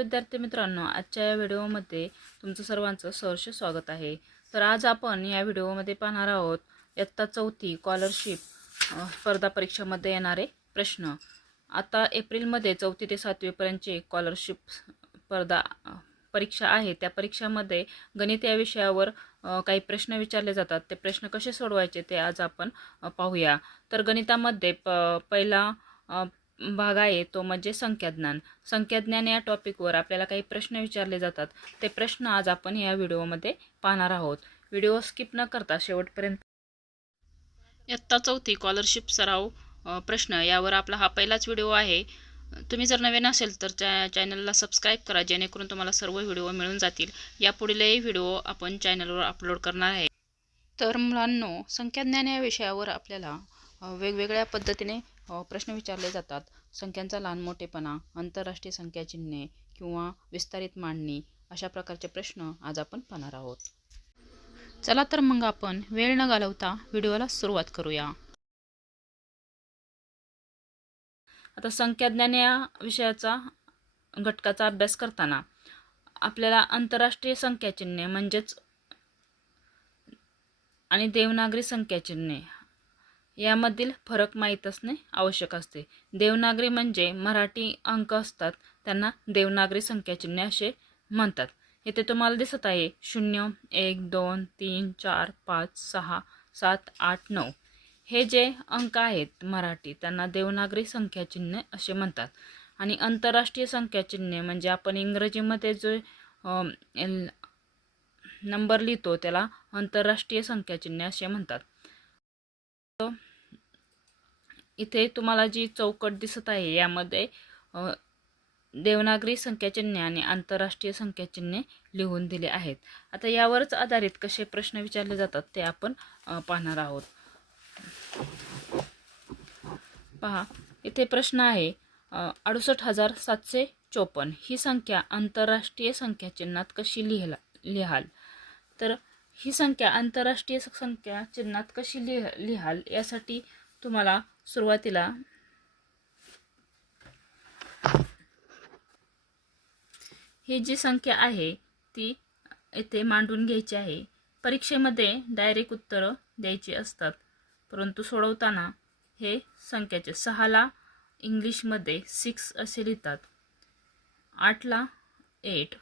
विद्यार्थी मित्रांनो, आजच्या या व्हिडिओमध्ये तुमचं सर्वांचं सहर्ष स्वागत आहे। तर आज आपण या व्हिडिओमध्ये पाहणार आहोत इयत्ता 4थी स्कॉलरशिप स्पर्धा परीक्षामध्ये येणारे प्रश्न। आता एप्रिलमध्ये 4थी ते 7वी पर्यंतची स्कॉलरशिप स्पर्धा परीक्षा आहे। त्या परीक्षामध्ये गणित या विषयावर काही प्रश्न विचारले जातात। ते प्रश्न कसे सोडवायचे ते आज आपण पाहूया। तर गणितामध्ये पहिला भाग आहे तो म्हणजे संख्याज्ञान। संख्याज्ञान या टॉपिकवर आपल्याला काही प्रश्न विचारले जातात। ते प्रश्न आज आपण या व्हिडिओमध्ये पाहणार आहोत। व्हिडिओ स्किप न करता शेवटपर्यंत। इयत्ता 4थी स्कॉलरशिप सराव प्रश्न यावर आपला हा पहिलाच व्हिडिओ आहे। तुम्ही जर नवीन असेल तर चॅनलला सबस्क्राईब करा, जेणेकरून तुम्हाला सर्व व्हिडिओ मिळून जातील। यापुढीलही व्हिडिओ आपण चॅनलवर अपलोड करणार आहे। तर मुलांनो, संख्याज्ञान या विषयावर आपल्याला वेगवेगळ्या पद्धतीने प्रश्न विचारले जातात। संख्यांचा लहान मोठेपणा, आंतरराष्ट्रीय संख्या चिन्हे किंवा विस्तारित मांडणी अशा प्रकारचे प्रश्न आज आपण पाहणार आहोत। चला तर मग आपण वेळ न घालवता व्हिडिओला सुरुवात करूया। आता संख्याज्ञान या विषयाचा घटकाचा अभ्यास करताना आपल्याला आंतरराष्ट्रीय संख्या चिन्हे म्हणजेच आणि देवनागरी संख्या चिन्हे यामधील फरक माहीत असणे आवश्यक असते। देवनागरी म्हणजे मराठी अंक असतात, त्यांना देवनागरी संख्या चिन्हे असे म्हणतात। इथे तुम्हाला दिसत आहे 0 1 2 3 4 5 6 7 8 9 हे जे अंक आहेत मराठी, त्यांना देवनागरी संख्या चिन्हे असे म्हणतात। आणि आंतरराष्ट्रीय संख्या चिन्हे म्हणजे आपण इंग्रजीमध्ये जो नंबर लिहितो त्याला आंतरराष्ट्रीय संख्या चिन्हे असे म्हणतात। इथे तुम्हाला जी चौकट दिसत आहे यामध्ये देवनागरी संख्या चिन्हे आणि आंतरराष्ट्रीय संख्या चिन्हे लिहून दिले आहेत। आता यावरच आधारित कसे प्रश्न विचारले जातात ते आपण पाहणार आहोत। पहा, इथे प्रश्न आहे 68,754 ही संख्या आंतरराष्ट्रीय संख्या चिन्हात कशी लिहाल? तर ही संख्या आंतरराष्ट्रीय संख्या चिन्हात कशी लिहाल यासाठी तुम्हाला सुरुवातीला ही जी संख्या आहे ती इथे मांडून घ्यायची आहे। परीक्षेमध्ये डायरेक्ट उत्तर द्यायची असतात, परंतु सोडवताना हे संख्याचे 6 ला इंग्लिशमध्ये 6 असे लिहितात, 8 ला 8,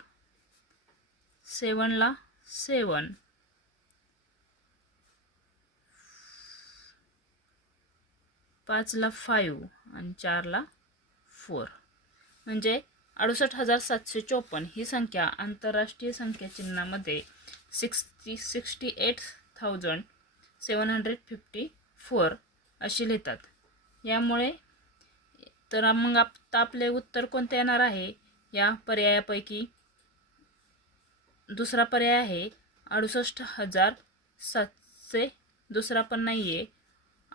7 ला 7, 5 ला 5 आणि 4 ला 4 म्हणजे 68,754 ही संख्या आंतरराष्ट्रीय संख्या चिन्हामध्ये 68,754 अशी लिहितात। यामुळे तर मग आता आपले उत्तर कोणते येणार आहे? या पर्यायापैकी दुसरा पर्याय आहे 68,700, दुसरा पण नाही आहे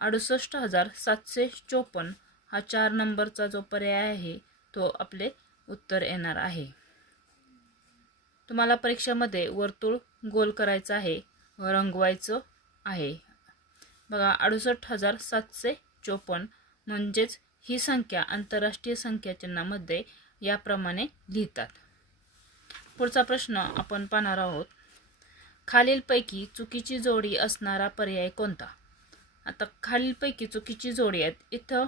68,754 हा 4 नंबरचा जो पर्याय आहे तो आपले उत्तर येणार आहे। तुम्हाला परीक्षेमध्ये वर्तुळ गोल करायचं आहे, रंगवायचं आहे। बघा, 68,754 म्हणजेच ही संख्या आंतरराष्ट्रीय संख्या चिन्हामध्ये याप्रमाणे लिहितात। पुढचा प्रश्न आपण पाहणार आहोत, खालीलपैकी चुकीची जोडी असणारा पर्याय कोणता? आता खालीलपैकी चुकीची जोडी आहेत, इथं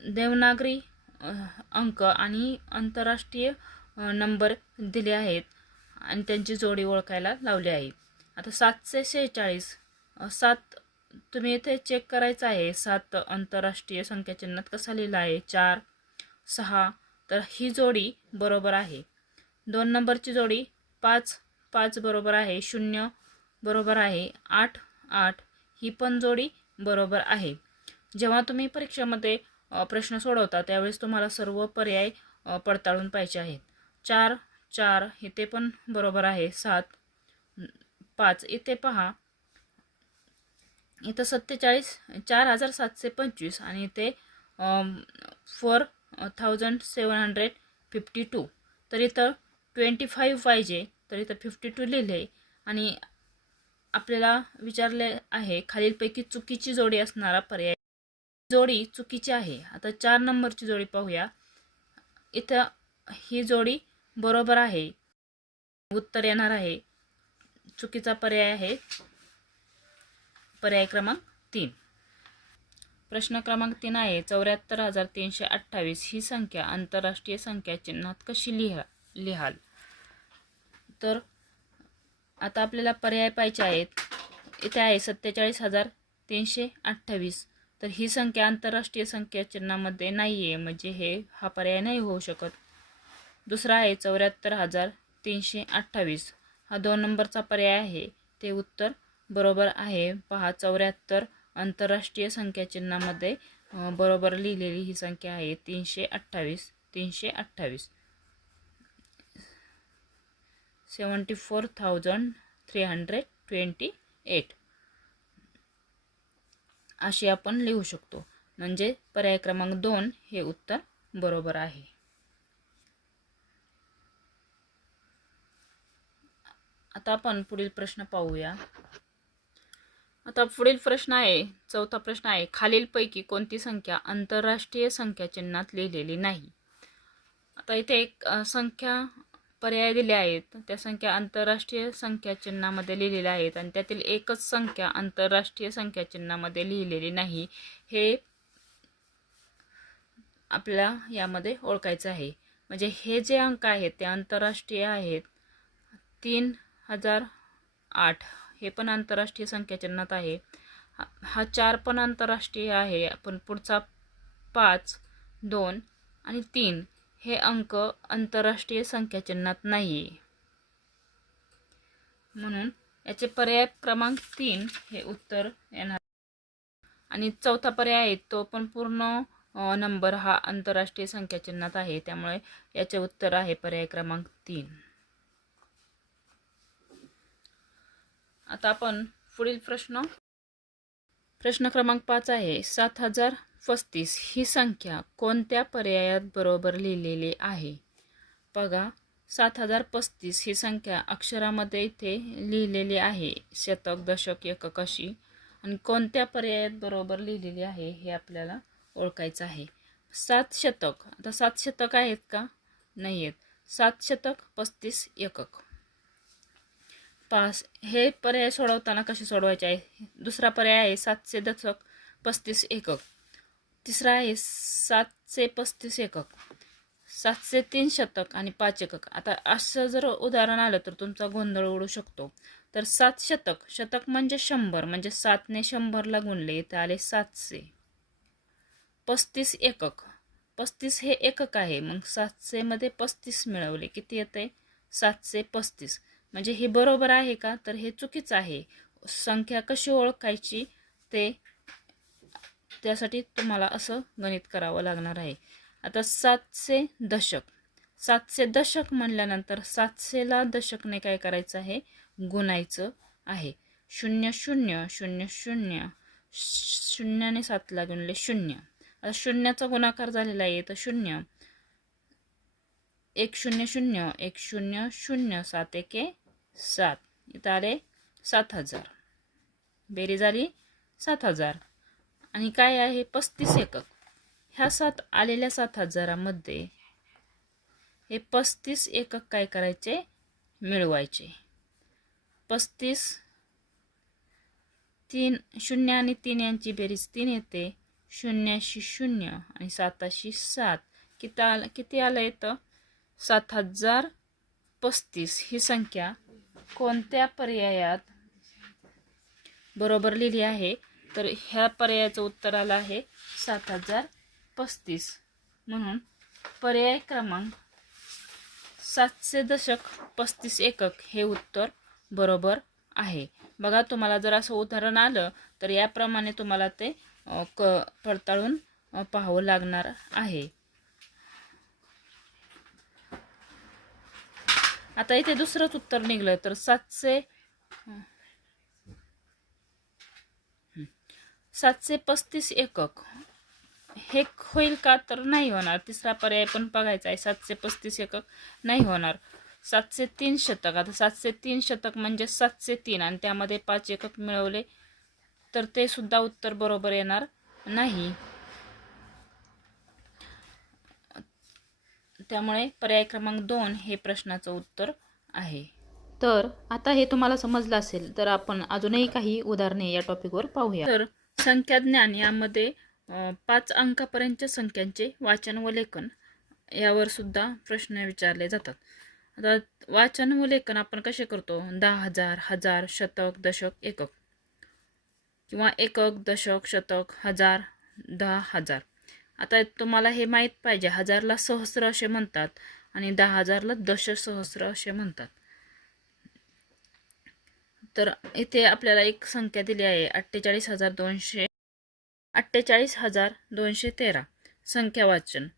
देवनागरी अंक आणि आंतरराष्ट्रीय नंबर दिले आहेत आणि त्यांची जोडी ओळखायला लावली आहे। आता 746 7 तुम्ही इथे चेक करायचं आहे, 7 आंतरराष्ट्रीय संख्या चिन्हात कसा लिहिला आहे, 4 6, तर ही जोडी बरोबर आहे। 2 नंबरची जोडी 5 5 बरोबर आहे, 0 बरोबर आहे, 8 8 ही पण जोडी बरोबर आहे। जेव्हा तुम्ही परीक्षेमध्ये प्रश्न सोडवता त्यावेळेस तुम्हाला सर्व पर्याय पडताळून पाहिजे आहेत। 4 4 इथे पण बरोबर आहे, 7 5 इथे पहा, इथं 4,725 आणि इथे 4,752, तर इथं 25 पाहिजे, तर इथं 52 लिहिले। आणि आपल्याला विचारले आहे खालीलपैकी चुकीची जोडी असणारा पर्याय, जोडी चुकीची आहे। आता 4 नंबरची जोडी पाहूया, इथं ही जोडी बरोबर आहे. उत्तर येणार आहे. चुकीचा पर्याय आहे पर्याय क्रमांक 3. प्रश्न क्रमांक 3 आहे 74,328 ही संख्या आंतरराष्ट्रीय संख्या चिन्हात कशी लिहाल? तर आता आपल्याला पर्याय पाहिजे आहेत. इथे आहे 47,328. तर ही संख्या आंतरराष्ट्रीय संख्या चिन्हामध्ये नाही आहे, म्हणजे हा पर्याय नाही होऊ शकत. दुसरा आहे 74,328. हा 2 नंबरचा पर्याय आहे, ते उत्तर बरोबर आहे. पहा, 74 आंतरराष्ट्रीय संख्या चिन्हामध्ये बरोबर लिहिलेली ही संख्या आहे. 328 74,328 अशी आपण लिहू शकतो. म्हणजे पर्याय क्रमांक 2 हे उत्तर बरोबर आहे. आता आपण पुढील प्रश्न पाहूया. आता पुढील प्रश्न आहे 4था प्रश्न आहे खालीलपैकी कोणती संख्या आंतरराष्ट्रीय संख्या चिन्हात लिहिलेली नाही? आता इथे एक संख्या पर्याय दिले आहेत. त्या संख्या आंतरराष्ट्रीय संख्या चिन्हामध्ये लिहिलेल्या आहेत आणि त्यातील एकच संख्या आंतरराष्ट्रीय संख्या चिन्हामध्ये लिहिलेली नाही. हे आपल्याला यामध्ये ओळखायचं आहे. म्हणजे हे जे अंक आहेत ते आंतरराष्ट्रीय आहेत. 3008 हे पण आंतरराष्ट्रीय संख्या चिन्हात आहे. हा 4 पण आंतरराष्ट्रीय आहे. पण पुढचा 5, 2 आणि 3 हे अंक आंतरराष्ट्रीय संख्या चिन्हात नाही आहे. म्हणून याचे पर्याय क्रमांक 3 हे उत्तर येणार. आणि 4था पर्याय आहे तो पण पूर्ण नंबर हा आंतरराष्ट्रीय संख्या चिन्हात आहे. त्यामुळे याचे उत्तर आहे पर्याय क्रमांक 3. आता आपण पुढील प्रश्न क्रमांक 5 आहे 7035 ही संख्या कोणत्या पर्यायात बरोबर लिहिलेली आहे? बघा, 7035 ही संख्या अक्षरामध्ये इथे लिहिलेली आहे, शतक, दशक, एकक अशी. आणि कोणत्या पर्यायात बरोबर लिहिलेली आहे हे आपल्याला ओळखायचं आहे. 7 शतक. आता 7 शतक आहेत का? नाही आहेत. 7 शतक 35 एकक. 5 हे पर्याय सोडवताना कसे सोडवायचे आहे? दुसरा पर्याय आहे 700 दशक 35 एकक. तिसरा आहे 735 एकक. 703 शतक आणि 5 एकक. आता असं जर उदाहरण आलं तर तुमचा गोंधळ उडू शकतो. तर 7 शतक, शतक म्हणजे 100, म्हणजे 7 ने 100ला गुणले तर आले 700. 35 एकक, 35 हे एकक आहे. मग 700 मध्ये 35 मिळवले किती येते? 735. म्हणजे हे बरोबर आहे का? तर हे चुकीचं आहे. संख्या कशी ओळखायची ते त्यासाठी तुम्हाला असं गणित करावं लागणार आहे. आता 700 दशक. 700 दशक म्हणल्यानंतर 700ला दशकने काय करायचं आहे? गुणायचं आहे. 0 0 0 0 शून्याने 7ला गुणले 0. आता शून्याचा गुणाकार झालेला आहे तर 0 1 0 0 1 0 0 7 1 7. इथं आले 7000. बेरीज झाली 7000. आणि काय आहे? 35 एकक. ह्या 7 आलेल्या 7000मध्ये हे 35 एकक काय करायचे? मिळवायचे. 35 3 0 आणि 3 यांची बेरीज 3 येते. 0 0 आणि 7 7. किती आलं येतं? 7035 ही संख्या कोणत्या पर्यायात बरोबर लिहिली आहे? तर ह्या पर्यायाचं उत्तर आलं आहे 7035. म्हणून पर्याय क्रमांक 700 दशक 35 एकक हे उत्तर बरोबर आहे. बघा, तुम्हाला जर असं उदाहरण आलं तर याप्रमाणे तुम्हाला ते पडताळून पाहावं लागणार आहे. आता इथे दुसरंच उत्तर निघलं तर 735 एकक हे होईल का? तर नाही होणार. तिसरा पर्याय पण बघायचा आहे. 735 एकक नाही होणार. 703 शतक. आता 703 शतक म्हणजे 703 आणि त्यामध्ये 5 एकक मिळवले तर ते सुद्धा उत्तर बरोबर येणार नाही. त्यामुळे पर्याय क्रमांक 2 हे प्रश्नाचं उत्तर आहे. तर आता हे तुम्हाला समजलं असेल, तर आपण अजूनही काही उदाहरणे या टॉपिकवर पाहूया. तर संख्याज्ञान यामध्ये 5 अंकापर्यंतच्या संख्यांचे वाचन व लेखन यावर सुद्धा प्रश्न विचारले जातात. आता वाचन व लेखन आपण कसे करतो? 10,000, हजार, शतक, दशक, एकक किंवा एकक, दशक, शतक, हजार, 10,000. आता तुम्हाला हे माहीत पाहिजे, 1000ला सहस्र असे म्हणतात आणि 10,000ला दशसहस्र असे म्हणतात. तर इथे आपल्याला एक संख्या दिली आहे 48,213 संख्या वाचन.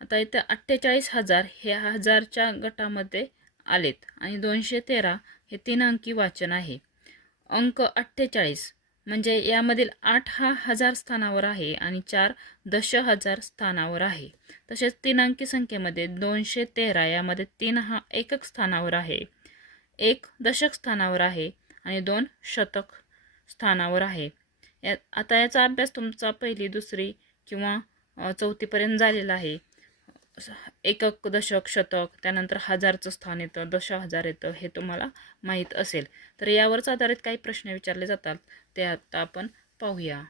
आता इथं 48,000 हे हजारच्या गटामध्ये आलेत आणि 213 हे 3 अंकी वाचन आहे. अंक 48 म्हणजे यामधील 8 हा हजार स्थानावर आहे आणि 4 दशहजार स्थानावर आहे. तसेच 3 अंकी संख्येमध्ये 213 यामध्ये 3 हा एकक स्थानावर आहे, 1 दशक स्थानावर आहे आणि 2 शतक स्थानावर आहे. आता याचा अभ्यास तुमचा पहिली, दुसरी किंवा चौथीपर्यंत झालेला आहे. एकक, दशक, शतक, त्यानंतर हजारचं स्थान येतं, दशहजार येतं, हे तुम्हाला माहीत असेल. तर यावरच आधारित काही प्रश्न विचारले जातात, ते आता आपण पाहूया.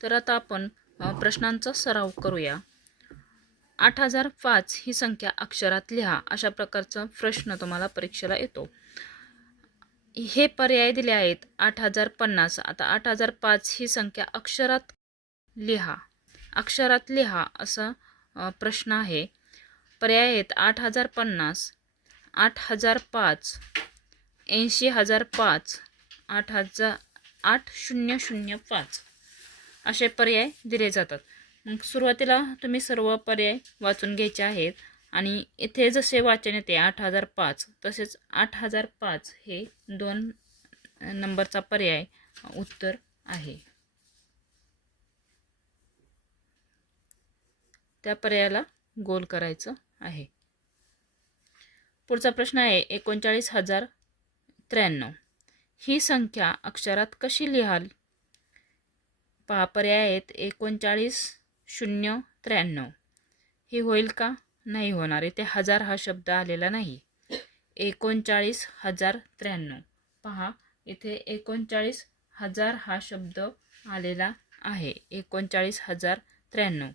तर आता आपण प्रश्नांचा सराव करूया. 8005 ही संख्या अक्षरात लिहा, अशा प्रकारचा प्रश्न तुम्हाला परीक्षेला येतो. हे पर्याय दिले आहेत 8050. आता 8005 ही संख्या अक्षरात लिहा, अक्षरात लिहा असा प्रश्न आहे. पर्याय आहेत 8050, 8005, 80,005, 8005 असे पर्याय दिले जातात. मग सुरुवातीला तुम्ही सर्व पर्याय वाचून घ्यायचे आहेत आणि इथे जसे वाचन येते 8005 तसेच 8005 हे 2 नंबरचा पर्याय उत्तर आहे. त्या पर्यायाला गोल करायचं आहे. पुढचा प्रश्न आहे 39,093 ही संख्या अक्षरात कशी लिहाल? पहा, पर्याय आहेत 39,093. ही होईल का? नाही होणार. इथे हजार हा शब्द आलेला नाही. 39,093 पहा, इथे 39,000 हा शब्द आलेला आहे. 39,093.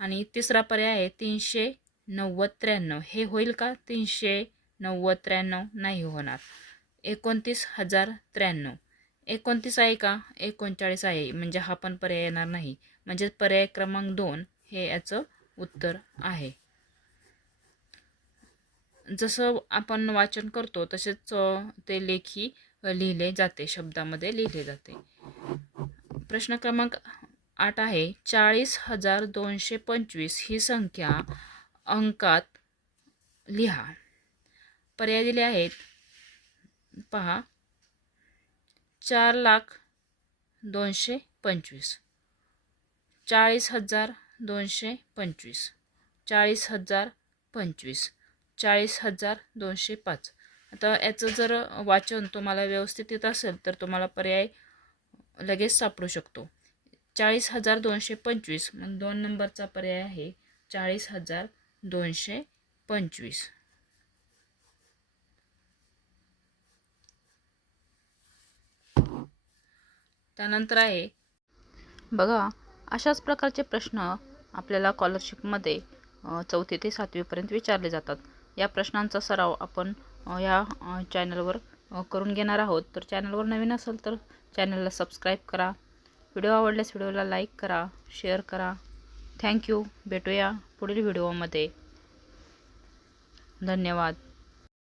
आणि तिसरा पर्याय आहे 393. हे होईल का? 393 नाही होणार. 29,093. 29 आहे का? 39 आहे, म्हणजे हा पण पर्याय येणार नाही. म्हणजे पर्याय क्रमांक 2 हे याचं उत्तर आहे. जसं आपण वाचन करतो तसेच ते लेखी लिहिले जाते, शब्दामध्ये लिहिले जाते. प्रश्न क्रमांक 8 आहे 40,225 ही संख्या अंकात लिहा. पर्याय दिले आहेत पहा 4,02,25, 40,225, 40,025, 40,205. आता याचं जर वाचन तुम्हाला व्यवस्थित येत असेल तर तुम्हाला पर्याय लगेच सापडू शकतो. 40,225 मग 2 नंबरचा पर्याय आहे 40,225. त्यानंतर आहे बघा, अशाच प्रकारचे प्रश्न आपल्याला स्कॉलरशिपमध्ये 4थी ते 7वी पर्यंत विचारले जातात. या प्रश्नांचा सराव आपण या चॅनलवर करून घेणार आहोत. तर चॅनलवर नवीन असेल तर चॅनलला सबस्क्राईब करा. व्हिडिओ आवडल्यास व्हिडिओला लाईक करा, शेअर करा. थँक्यू. भेटूया पुढील व्हिडिओमध्ये. धन्यवाद.